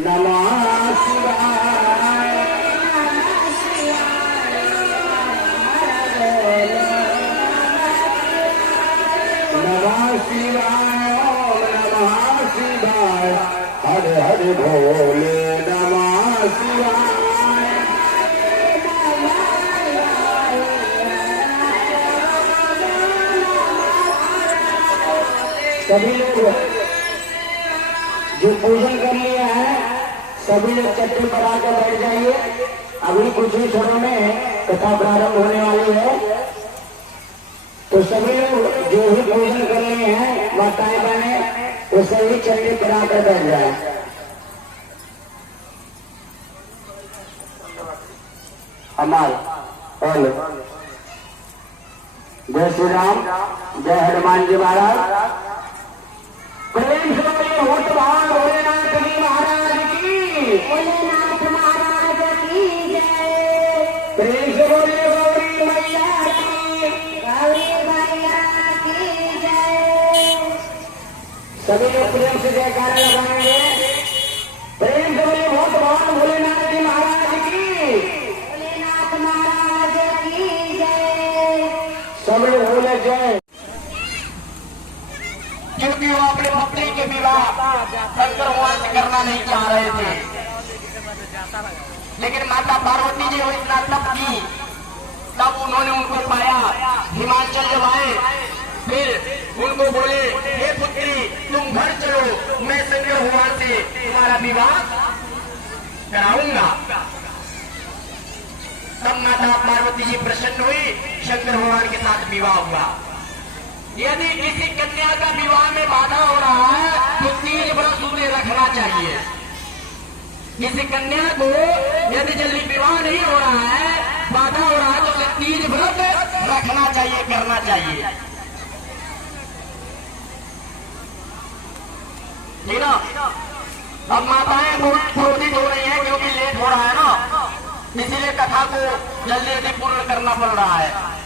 नमः शिवाय। नमः शिवाय ओम नमः शिवाय। हरे हरे भोले नमः शिवाय। सभी लोग जो पूजन कर लिया है सभी लोग चट्टे पर आकर बैठ जाइए। अभी कुछ ही क्षणों में कथा प्रारंभ होने वाली है, तो सभी लोग जो भी पूजन कर रहे हैं माताएं बने वो सभी चट्टे पर आकर बैठ जाए। हमारे जय श्री राम, जय हनुमान जी महाराज। प्रेम से बोलिए होत भगवान भोलेनाथ जी महाराज की। भोलेनाथ महाराज की जय। प्रेम से बोलिए गौरी मैया की। गौरी मैया की जय। सभी लोग प्रेम से जयकारा लगाएंगे। प्रेम से बोलिए होत भगवान भोलेनाथ जी महाराज की। भोलेनाथ महाराज की जय। सब लोग बोले जय। क्योंकि वो अपने पुत्री के विवाह शंकर भगवान से करना नहीं चाह रहे थे, लेकिन माता पार्वती जी वो इतना तप की, तब उन्होंने उनको पाया। हिमाचल जब आए फिर उनको बोले हे पुत्री तुम घर चलो, मैं शंकर भगवान से तुम्हारा विवाह कराऊंगा। तब माता पार्वती जी प्रसन्न हुई, शंकर भगवान के साथ विवाह हुआ। यदि किसी कन्या का विवाह में बाधा हो रहा है तो 3 व्रत उन्हें रखना चाहिए। किसी कन्या को यदि जल्दी विवाह नहीं हो रहा है, बाधा हो रहा है, तो उसे 3 व्रत रखना चाहिए, करना चाहिए। ठीक ना? अब माताएं बहुत क्रोधित हो रही हैं क्योंकि लेट हो रहा है ना, इसीलिए कथा को जल्दी जल्दी पूर्ण करना पड़ रहा है।